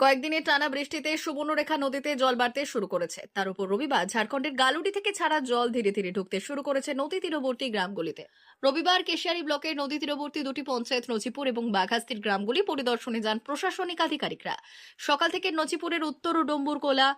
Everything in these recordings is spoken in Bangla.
কয়েকদিনের টানা বৃষ্টিতে সুবর্ণরেখা নদীতে জল বাড়তে শুরু করেছে। তার উপর রবিবার ঝাড়খণ্ডের গালুডি থেকে ছাড়া জল ধীরে ধীরে ঢুকতে শুরু করেছে নদী তীরবর্তী গ্রামগুলিতে। রবিবার কেশিয়ারি ব্লকের নদী তীরবর্তী দুটি পঞ্চায়েত নজিপুর এবং বাঘাস্তির গ্রামগুলি পরিদর্শনে যান প্রশাসনিক আধিকারিকরা। সকাল থেকে নজিপুরের উত্তর ও ডম্বুরকোলা,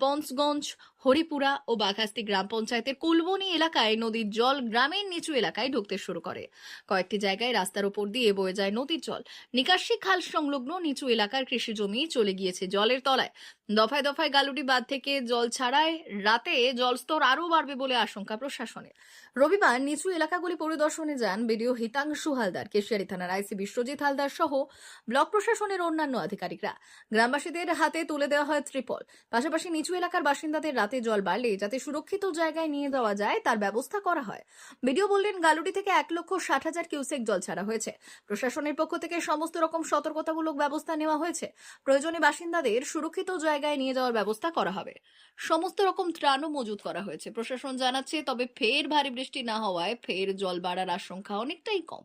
পঞ্চগঞ্জ হরিপুরা ও বাঘাস্তি গ্রাম পঞ্চায়েতের কুলবনি এলাকায় নদীর জল গ্রামের নিচু এলাকায় ঢুকতে শুরু করে। কয়েকটি জায়গায় রাস্তার উপর দিয়ে বয়ে যায় নদীর জল। নিকাশি খাল সংলগ্ন নিচু এলাকার কৃষি জমি চলে গিয়েছে জলের তলায়। দফায় দফায় গালুটি বাঁধ থেকে জল ছাড়ায় রাতে জলস্তর আরও বাড়বে বলে আশঙ্কা প্রশাসনের রবিবার নিচু এলাকাগুলি পরিদর্শনে যান বিডিও হিতাংশু হালদার। কেশিয়ারি থানার আইসি বিশ্বজিৎ হালদার সহ ব্লক প্রশাসনের অন্যান্য আধিকারিকরা। গ্রামবাসীদের হাতে তুলে দেওয়া হয় ত্রিপল। পাশাপাশি নিচু এলাকার বাসিন্দাদের রাতে জল বাড়লে যাতে সুরক্ষিত জায়গায় নিয়ে যাওয়া যায়, তার ব্যবস্থা করা হয়। বিডিও বললেন, গালুটি থেকে এক লক্ষ ষাট হাজার কিউসেক জল ছাড়া হয়েছে। প্রশাসনের পক্ষ থেকে সমস্ত রকম সতর্কতামূলক ব্যবস্থা নেওয়া হয়েছে। প্রয়োজনে বাসিন্দাদের সুরক্ষিত জায়গায় নিয়ে যাওয়ার ব্যবস্থা করা হবে। সমস্ত রকম ত্রাণও মজুত করা হয়েছে। প্রশাসন জানাচ্ছে, তবে ফের ভারী বৃষ্টি না হওয়ায় ফের জল বাড়ার আশঙ্কা অনেকটাই কম।